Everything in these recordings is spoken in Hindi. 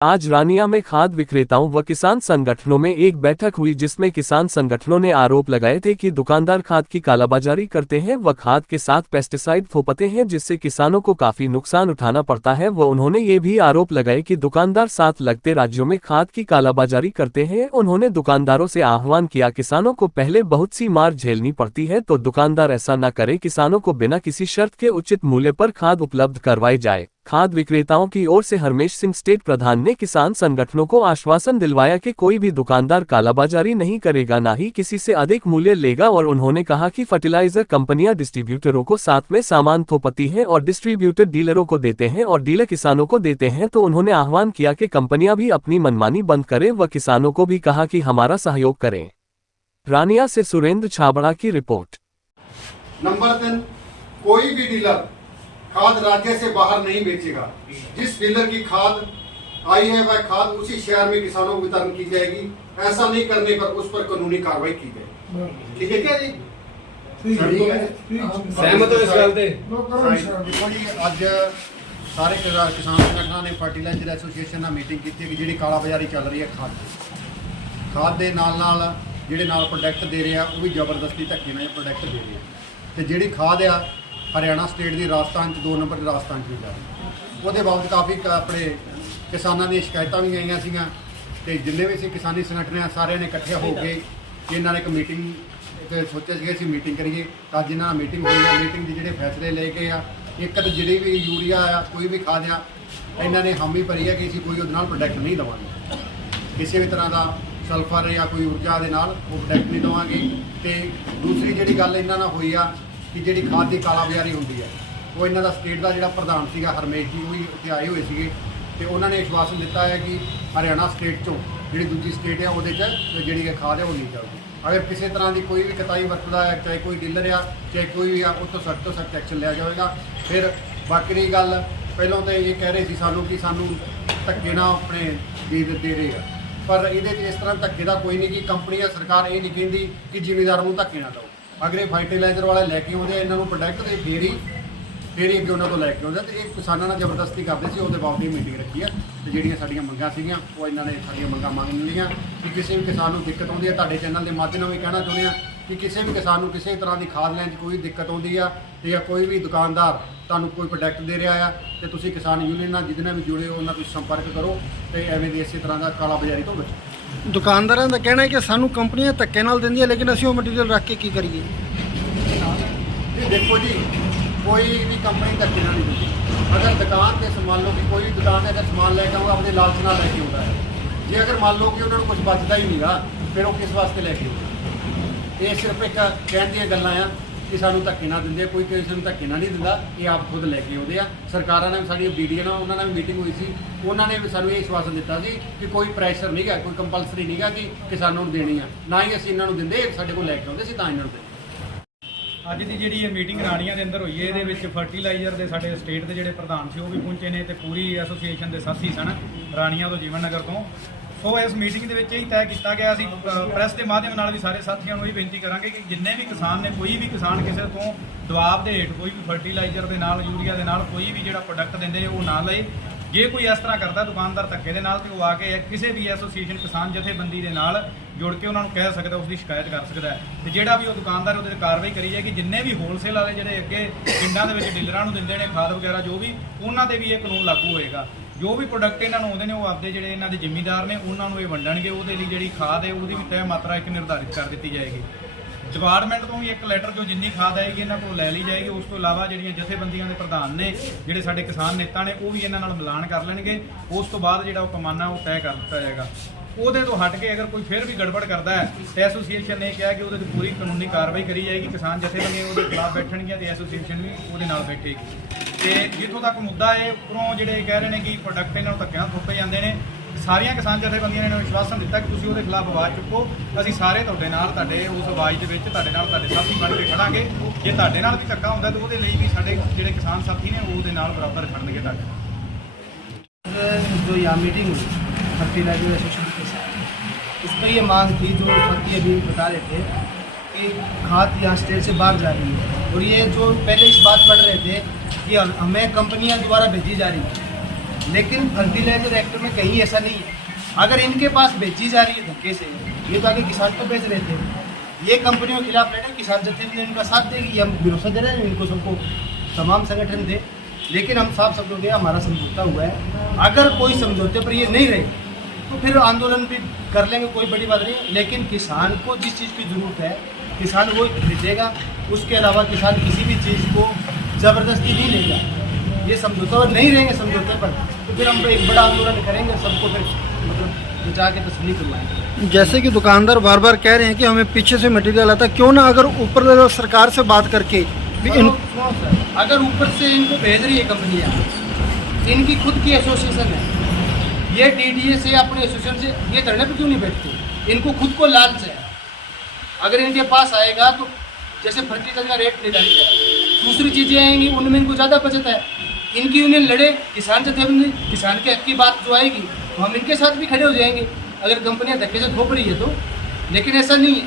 आज रानिया में खाद विक्रेताओं व किसान संगठनों में एक बैठक हुई जिसमें किसान संगठनों ने आरोप लगाए थे कि दुकानदार खाद की कालाबाजारी करते हैं व खाद के साथ पेस्टिसाइड थोपते हैं जिससे किसानों को काफी नुकसान उठाना पड़ता है व उन्होंने ये भी आरोप लगाए कि दुकानदार साथ लगते राज्यों में खाद की कालाबाजारी करते हैं। उन्होंने दुकानदारों से आह्वान किया किसानों को पहले बहुत सी मार झेलनी पड़ती है तो दुकानदार ऐसा न करे, किसानों को बिना किसी शर्त के उचित मूल्य पर खाद उपलब्ध करवाई जाए। खाद विक्रेताओं की ओर से हरमेश सिंह स्टेट प्रधान ने किसान संगठनों को आश्वासन दिलवाया कि कोई भी दुकानदार कालाबाजारी नहीं करेगा, न ही किसी से अधिक मूल्य लेगा और उन्होंने कहा कि फर्टिलाइजर कंपनियां डिस्ट्रीब्यूटरों को साथ में सामान थोपती हैं और डिस्ट्रीब्यूटर डीलरों को देते हैं और डीलर किसानों को देते हैं। तो उन्होंने आह्वान किया कि कंपनियां भी अपनी मनमानी बंद करें व किसानों को भी कहा कि हमारा सहयोग करें। रानिया से सुरेंद्र छाबड़ा की रिपोर्ट। नंबर 3, कोई भी डीलर खाद राज्य से बाहर नहीं बेचेगा। जिस डीलर की खाद आई है वह खाद उसी शहर में किसानों को वितरण की जाएगी। ऐसा नहीं करने पर उस पर कानूनी कार्रवाई की जाएगी। ठीक है क्या जी? सहमत हो इस गल ते? देखो जी, ਅੱਜ ਸਾਰੇ ਕਿਸਾਨ ਸੰਗਠਨਾਂ ਨੇ ਫਰਟੀਲਾਈਜ਼ਰ ਐਸੋਸੀਏਸ਼ਨ ਨਾਲ ਮੀਟਿੰਗ ਕੀਤੀ ਕਿ ਜਿਹੜੀ ਕਾਲਾਬਾਜ਼ਾਰੀ ਚੱਲ ਰਹੀ ਹੈ ਖਾਦ ਦੇ ਨਾਲ ਜਿਹੜੇ ਨਾਲ ਪ੍ਰੋਡਕਟ ਦੇ ਰਹੇ ਆ ਉਹ ਵੀ ਜ਼ਬਰਦਸਤੀ ਧੱਕੇ ਨਾਲ ਪ੍ਰੋਡਕਟ ਦੇ ਰਹੇ ਆ ਤੇ ਜਿਹੜੀ ਖਾਦ ਆ हरियाणा स्टेट की राजस्थान 2 नंबर राजस्थान भी जा रही वो बाबत काफ़ी अपने किसानों की शिकायत भी आई सी तो जिन्हें भी असी किसानी संगठन हैं सारे ने इकट्ठे होकर इन्होंने एक मीटिंग सोचा कि मीटिंग करिए। अज इन्होंने मीटिंग हुई है। मीटिंग के जोड़े फैसले ले गए आ एक तो जी भी यूरिया आ कोई भी खाद आ इन्होंने हामी भरी है कि असी कोई वो प्रोडक्ट नहीं देवांगे, किसी भी तरह का सल्फर या कोई ऊर्जा के नाल वो प्रोडक्ट नहीं देवांगे। तो दूसरी जी गल इन्होंने हुई आ कि जी खाद की कालाबाजारी होंगी है वो इन्हों का स्टेट का जो प्रधान सीगा हरमेश जी वो भी उत्थे आए हुए थे तो उन्होंने आश्वासन दिता है कि हरियाणा स्टेट चों जी दूजी स्टेट है वो जी खाद है वो नहीं जाऊगी। अगर किसी तरह की कोई भी कताई वरतदा है चाहे कोई डीलर आ चाहे कोई भी आ उस तो सख्त एक्शन लिया जाएगा। फिर बाकी रही गल पहलों तो ये कह रहे थे सानू कि सानू धक्के ना अपने बीज दे रहे हैं पर ये इस तरह धक्के का कोई नहीं कि कंपनी या सरकार ये नहीं कहती कि जिमीदार को धक्के ना दो। अगर ये फर्टिलाइजर वाले लैके आते इन्होंने प्रोडक्ट तो फिर ही अगे उन्होंने तो लैके आते तो ये किसानों ने जबरदस्ती करते थे। वो बाबत मीटिंग रखी है तो जी साड़ियाँ मंगां सीगियां वो इन्होंने साड़ियाँ मंगां मांग लिया कि किसी भी किसान को दिक्कत आती है। तुहाडे चैनल के माध्यम भी कहना चाहुंदे हैं कि किसी भी किसान को किसी तरह की खाद लैन कोई दिक्कत आती है तो या कोई भी दुकानदार तुहानूं कोई प्रोडक्ट दे रहा है तो तुसीं किसान यूनियन नाल जिहदे नाल भी जुड़े हो उन्हां नाल संपर्क करो तो एवें दी इस तरह का कालाबाजारी तो बचो। दुकानदारों का कहना है कि सानू कंपनियां धक्के नाल दिंदियां लेकिन असीं वो मटीरियल रख के की करिए। देखो जी, कोई भी कंपनी धक्के ना नहीं देती। अगर दुकान से मान लो कि कोई भी दुकान से अगर सामान लैके आऊँगा अपने लालच नाल लैके आउंदा है जे अगर मान लो कि उन्होंने कुछ बचता ही नहीं गा फिर वो किस वास्ते लैके आउंदा। ये सिर्फ एक कहण दी गल्लां आ कि सानू धक्के ना दिंदे, कोई किसी नूं धक्के ना नहीं दिंदा, ये आप खुद लैके आउंदे आ। सरकारां ने साडी बीडीए नाल उन्हां नाल मीटिंग हुई सी उन्होंने भी सानू ये आश्वासन दिता सी कि कोई प्रैशर नहीं गा, कोई कंपलसरी नहीं गा कि किसानों नूं देनी आ, ना ही असीं इन्हां नूं दिंदे, साडे कोल लैके आउंदे सी तां इन्हां नूं दिंदे। ਅੱਜ ਦੀ ਜਿਹੜੀ ਇਹ ਮੀਟਿੰਗ ਰਾਣੀਆਂ ਦੇ ਅੰਦਰ ਹੋਈ ਹੈ ਇਹਦੇ ਵਿੱਚ ਫਰਟੀਲਾਈਜ਼ਰ ਦੇ ਸਾਡੇ ਸਟੇਟ ਦੇ ਜਿਹੜੇ ਪ੍ਰਧਾਨ ਸੀ ਉਹ ਵੀ ਪਹੁੰਚੇ ਨੇ ਤੇ ਪੂਰੀ ਐਸੋਸੀਏਸ਼ਨ ਦੇ ਸਾਥੀ ਸਨ ਰਾਣੀਆਂ ਤੋਂ ਜੀਵਨ ਨਗਰ ਤੋਂ। ਸੋ ਇਸ ਮੀਟਿੰਗ ਦੇ ਵਿੱਚ ਇਹ ਤੈਅ ਕੀਤਾ ਗਿਆ ਸੀ ਪ੍ਰੈਸ ਦੇ ਮਾਧਿਅਮ ਨਾਲ ਵੀ ਸਾਰੇ ਸਾਥੀਆਂ ਨੂੰ ਇਹ ਬੇਨਤੀ ਕਰਾਂਗੇ ਕਿ ਜਿੰਨੇ ਵੀ ਕਿਸਾਨ ਨੇ ਕੋਈ ਵੀ ਕਿਸਾਨ ਕਿਸੇ ਤੋਂ ਦਬਾਅ ਦੇ ਹੇਠ ਕੋਈ ਵੀ ਫਰਟੀਲਾਈਜ਼ਰ ਦੇ ਨਾਲ ਯੂਰੀਆ ਦੇ ਨਾਲ ਕੋਈ ਵੀ ਜਿਹੜਾ ਪ੍ਰੋਡਕਟ ਦਿੰਦੇ ਨੇ ਉਹ ਨਾ ਲਏ। ਜੇ ਕੋਈ ਇਸ ਤਰ੍ਹਾਂ ਕਰਦਾ ਦੁਕਾਨਦਾਰ ਧੱਕੇ ਦੇ ਨਾਲ ਤੇ ਉਹ ਆ ਕੇ ਕਿਸੇ ਵੀ ਐਸੋਸੀਏਸ਼ਨ ਕਿਸਾਨ ਜਥੇਬੰਦੀ ਦੇ ਨਾਲ ਜੁੜ ਕੇ ਉਹਨਾਂ ਨੂੰ ਕਹਿ ਸਕਦਾ, ਉਸ ਦੀ ਸ਼ਿਕਾਇਤ ਕਰ ਸਕਦਾ ਹੈ ਤੇ ਜਿਹੜਾ ਵੀ ਉਹ ਦੁਕਾਨਦਾਰ ਉਹਦੇ ਤੇ ਕਾਰਵਾਈ ਕਰੀ ਜਾਏਗੀ। ਜਿੰਨੇ ਵੀ ਹੋਲਸੇਲ ਵਾਲੇ ਜਿਹੜੇ ਅੱਗੇ ਪਿੰਡਾਂ ਦੇ ਵਿੱਚ ਡੀਲਰਾਂ ਨੂੰ ਦਿੰਦੇ ਨੇ ਖਾਦ ਵਗੈਰਾ ਜੋ ਵੀ ਉਹਨਾਂ ਤੇ ਵੀ ਇਹ ਕਾਨੂੰਨ ਲਾਗੂ ਹੋਏਗਾ। ਜੋ ਵੀ ਪ੍ਰੋਡਕਟ ਇਹਨਾਂ ਨੂੰ ਆਉਂਦੇ ਨੇ ਉਹ ਆਪਦੇ ਜਿਹੜੇ ਇਹਨਾਂ ਦੇ ਜ਼ਿਮੀਂਦਾਰ ਨੇ ਉਹਨਾਂ ਨੂੰ ਇਹ ਵੰਡਣਗੇ। ਉਹਦੇ ਲਈ ਜਿਹੜੀ ਖਾਦ ਹੈ ਉਹਦੀ ਵੀ ਤੈਅ ਮਾਤਰਾ ਇੱਕ ਨਿਰਧਾਰਿਤ ਕਰ ਦਿੱਤੀ ਜਾਏਗੀ। डिपार्टमेंट तो भी एक लैटर जो जिन्नी खाद आएगी इन्हों को लै ली जाएगी। उस तो इलावा जो जथेबंदियों के प्रधान ने जोड़े साडे किसान नेता ने वो भी इन्होंने मिलान कर लेंगे। उस तो बाद जो पैमाना वो तय कर दिता जाएगा। वो तो हट के अगर कोई फिर भी गड़बड़ करता है तो एसोसीएशन ने कहा कि वो पूरी कानूनी कार्रवाई करी जाएगी। किसान जथेबंदियां वो खिलाफ बैठणगियां तो एसोसीएशन भी वो नाल बैठेगी। तो जितों तक मुद्दा है उपरों जो कह रहे हैं कि प्रोडक्ट इन्होंने धक्के नाल थोपे जाते हैं, सारिया किसान जथेबंदियों ने आश्वासन दिता कि तुसीं उहदे खिलाफ आवाज़ चुको, असीं सारे तुहाडे नाल तुहाडे उस आवाज़ दे विच तुहाडे नाल तुहाडे साथी बन के खड़ांगे। जे तुहाडे नाल भी धक्का हुंदा तो उहदे लई भी साडे जिहड़े किसान साथी ने उहदे नाल बराबर खड़नगे तुहाडे। जो यहाँ मीटिंग हुई फर्टिलाइजर एसोसिएशन के साथ, इस पर ये मांग थी जो साथी अभी बता रहे थे कि खाद यहाँ स्टेट से बाहर जा रही है और ये जो पहले इस बात पढ़ रहे थे कि हमें कंपनियाँ दोबारा भेजी जा रही हैं। लेकिन फर्टिलाइजर एक्ट में कहीं ऐसा नहीं है। अगर इनके पास बेची जा रही है धक्के से, ये तो आगे किसान को बेच रहे थे, ये कंपनियों के खिलाफ लड़े, किसान जत्थेबंदी इनका साथ देगी, ये हम भरोसा दे रहे हैं इनको, सबको तमाम संगठन थे। लेकिन हम साफ शब्दों में हमारा समझौता हुआ है, अगर कोई समझौते पर ये नहीं रहे तो फिर आंदोलन भी कर लेंगे, कोई बड़ी बात नहीं। लेकिन किसान को जिस चीज़ की ज़रूरत है किसान वो खरीदेगा, उसके अलावा किसान किसी भी चीज़ को ज़बरदस्ती नहीं लेगा। ये समझौता और नहीं रहेंगे समझौते पर तो फिर हम एक बड़ा आंदोलन करेंगे, सबको फिर मतलब जाके तस्लीम करवाएंगे। जैसे कि दुकानदार बार बार कह रहे हैं कि हमें पीछे से मटेरियल आता, क्यों ना अगर ऊपर लेवल सरकार से बात करके भी सुनो सर, अगर ऊपर से इनको भेज रही है कंपनियाँ, इनकी खुद की एसोसिएशन है, ये डीडीए से अपने एसोसिएशन से ये धरने पर क्यों नहीं बैठते? इनको खुद को लालच है। अगर इनके पास आएगा तो जैसे फर्टिलाइजर का रेट निर्धारित है, दूसरी चीज़ें आएंगी उनमें इनको ज़्यादा बचत है। इनकी यूनियन लड़े, किसान जत्थेबंदी, किसान के हक की बात जो आएगी तो हम इनके साथ भी खड़े हो जाएंगे अगर कंपनियां धक्के से थोप रही है तो। लेकिन ऐसा नहीं है,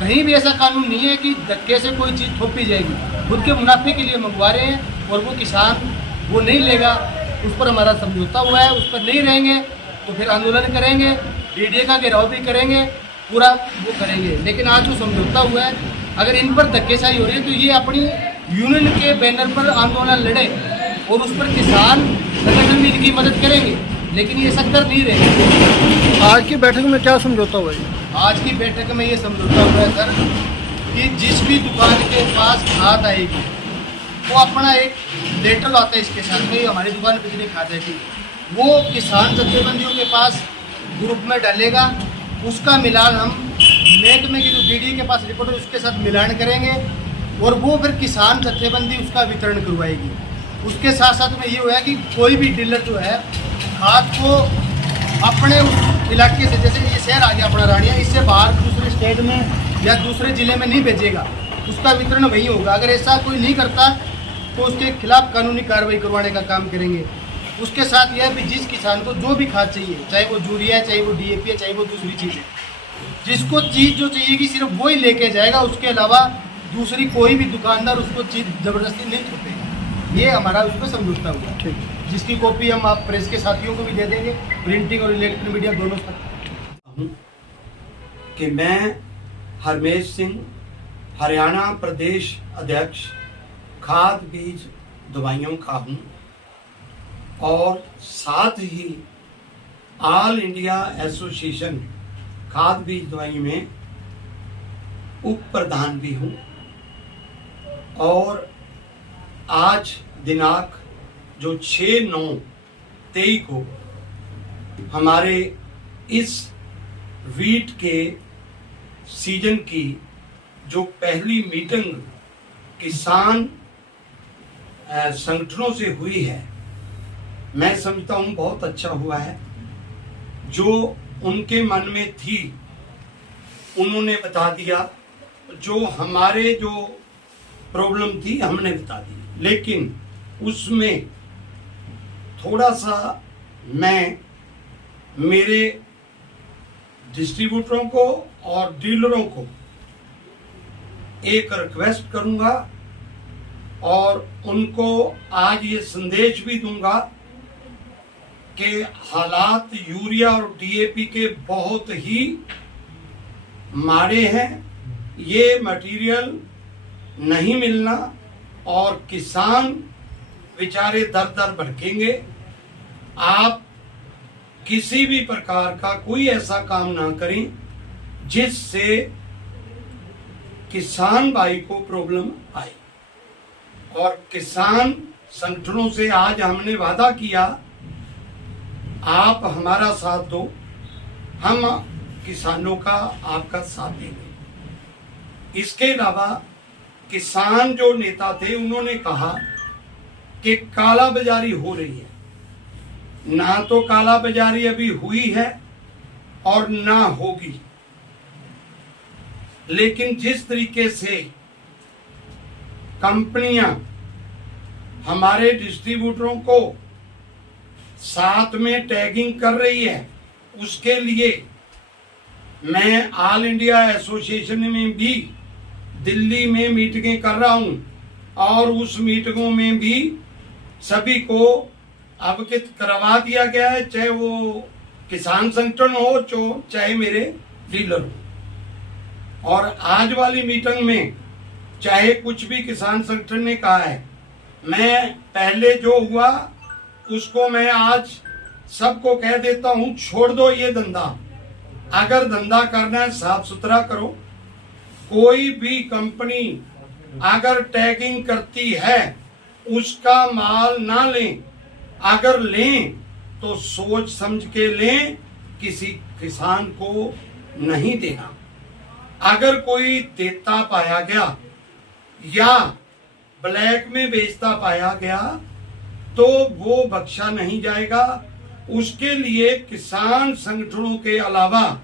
कहीं भी ऐसा कानून नहीं है कि धक्के से कोई चीज़ थोपी जाएगी। खुद के मुनाफे के लिए मंगवा रहे हैं और वो किसान वो नहीं लेगा, उस पर हमारा समझौता हुआ है, उस पर नहीं रहेंगे तो फिर आंदोलन करेंगे, डीडीए का घेराव भी करेंगे, पूरा वो करेंगे। लेकिन आज जो समझौता हुआ है, अगर इन पर धक्केशाही हो रही है तो ये अपनी यूनियन के बैनर पर आंदोलन लड़े और उस पर किसान संगठन भी इनकी मदद करेंगे, लेकिन ये ऐसा कर नहीं रहे। आज की बैठक में क्या समझौता हुआ है? आज की बैठक में ये समझौता हुआ है सर कि जिस भी दुकान के पास खाद आएगी वो अपना एक लेटर आता है इसके साथ में, हमारी दुकान पर कितनी खाद आएगी, वो किसान जत्थेबंदियों के पास ग्रुप में डालेगा, उसका मिलान हम महकमे की जो डीडी के पास रिपोर्ट है उसके साथ मिलान करेंगे और वो फिर किसान जत्थेबंदी उसका वितरण करवाएगी। उसके साथ साथ में ये हुआ है कि कोई भी डीलर जो है खाद को अपने इलाके से, जैसे ये शहर आ गया अपना रानिया, इससे बाहर दूसरे स्टेट में या दूसरे ज़िले में नहीं भेजेगा, उसका वितरण वहीं होगा। अगर ऐसा कोई नहीं करता तो उसके खिलाफ कानूनी कार्रवाई करवाने का काम करेंगे। उसके साथ यह भी जिस किसान को जो भी खाद चाहिए, चाहे वो यूरिया है, चाहे वो डीएपी है, चाहे वो दूसरी चीज़ है, जिसको चीज़ जो चाहिएगी सिर्फ वो ही लेके जाएगा, उसके अलावा दूसरी कोई भी दुकानदार उसको चीज़ ज़बरदस्ती नहीं थोपेगा। ये हमारा उसमें समझौता हुआ, ठीक, जिसकी कॉपी हम आप प्रेस के साथियों को भी दे देंगे, प्रिंटिंग और इलेक्ट्रॉनिक मीडिया दोनों साथ। कि मैं हरमेश सिंह, हरियाणा प्रदेश अध्यक्ष खाद बीज दवाइयों का हूँ और साथ ही ऑल इंडिया एसोसिएशन खाद बीज दवाई में उप प्रधान भी हूँ। और आज दिनांक जो 6/9/23 को हमारे इस वीट के सीजन की जो पहली मीटिंग किसान संगठनों से हुई है, मैं समझता हूँ बहुत अच्छा हुआ है। जो उनके मन में थी उन्होंने बता दिया, जो हमारे जो प्रॉब्लम थी हमने बता दी, लेकिन उसमें थोड़ा सा मैं मेरे डिस्ट्रीब्यूटरों को और डीलरों को एक रिक्वेस्ट करूंगा और उनको आज ये संदेश भी दूंगा कि हालात यूरिया और डीएपी के बहुत ही माड़े हैं। ये मटेरियल नहीं मिलना और किसान बेचारे दर दर भटकेंगे। आप किसी भी प्रकार का कोई ऐसा काम ना करें जिससे किसान भाई को प्रॉब्लम आए। और किसान संगठनों से आज हमने वादा किया, आप हमारा साथ दो, हम किसानों का आपका साथ देंगे। इसके अलावा किसान जो नेता थे उन्होंने कहा कि काला बाजारी हो रही है। ना तो काला बाजारी अभी हुई है और ना होगी, लेकिन जिस तरीके से कंपनियां हमारे डिस्ट्रीब्यूटरों को साथ में टैगिंग कर रही है, उसके लिए मैं ऑल इंडिया एसोसिएशन में भी दिल्ली में मीटिंगें कर रहा हूं और उस मीटिंगों में भी सभी को अवगत करवा दिया गया है, चाहे वो किसान संगठन हो चाहे मेरे डीलर हो। और आज वाली मीटिंग में चाहे कुछ भी किसान संगठन ने कहा है, मैं पहले जो हुआ उसको मैं आज सबको कह देता हूं, छोड़ दो ये धंधा। अगर धंधा करना है साफ सुथरा करो। कोई भी कंपनी अगर टैगिंग करती है उसका माल ना लें, अगर लें तो सोच समझ के लें, किसी किसान को नहीं देना। अगर कोई देता पाया गया या ब्लैक में बेचता पाया गया तो वो बख्शा नहीं जाएगा। उसके लिए किसान संगठनों के अलावा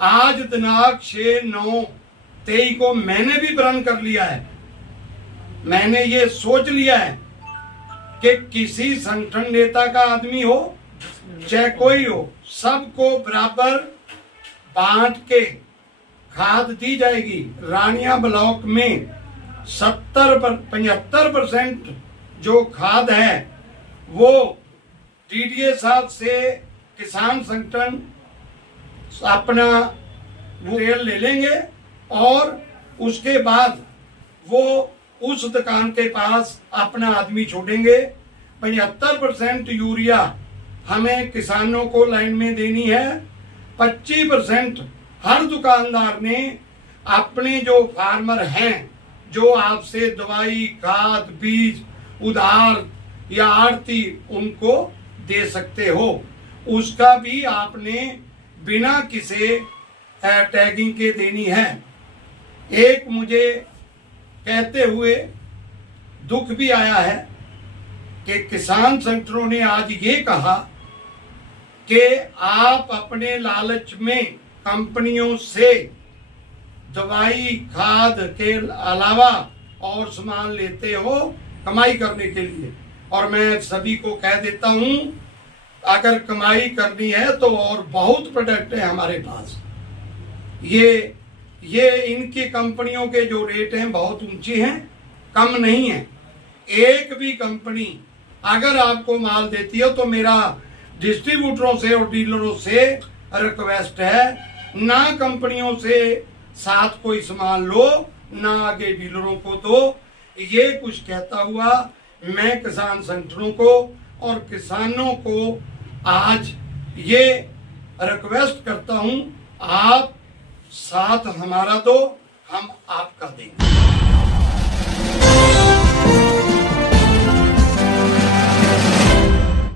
आज दिनांक 6/9/23 को मैंने भी प्रण कर लिया है, मैंने ये सोच लिया है कि किसी संगठन नेता का आदमी हो चाहे कोई हो, सबको बराबर बांट के खाद दी जाएगी। रानिया ब्लॉक में 75% जो खाद है वो टीडीए साहब से किसान संगठन अपना रेल ले लेंगे और उसके बाद वो उस दुकान के पास अपना आदमी छोड़ेंगे। 75% यूरिया हमें किसानों को लाइन में देनी है। 25% हर दुकानदार ने अपने जो फार्मर हैं, जो आपसे दवाई खाद बीज उधार या आड़ती उनको दे सकते हो, उसका भी आपने बिना किसी टैगिंग के देनी है। एक मुझे कहते हुए दुख भी आया है कि किसान संगठनों ने आज ये कहा कि आप अपने लालच में कंपनियों से दवाई खाद के अलावा और सामान लेते हो कमाई करने के लिए। और मैं सभी को कह देता हूं, अगर कमाई करनी है तो और बहुत प्रोडक्ट है हमारे पास। ये इनकी कंपनियों के जो रेट हैं बहुत ऊंचे हैं, कम नहीं है। एक भी कंपनी अगर आपको माल देती हो तो मेरा डिस्ट्रीब्यूटरों से और डीलरों से रिक्वेस्ट है, ना कंपनियों से साथ कोई सामान लो, ना आगे डीलरों को दो। ये कुछ कहता हुआ मैं किसान संगठनों को और किसानों को आज ये रिक्वेस्ट करता हूं, आप साथ हमारा दो, हम आपका देंगे।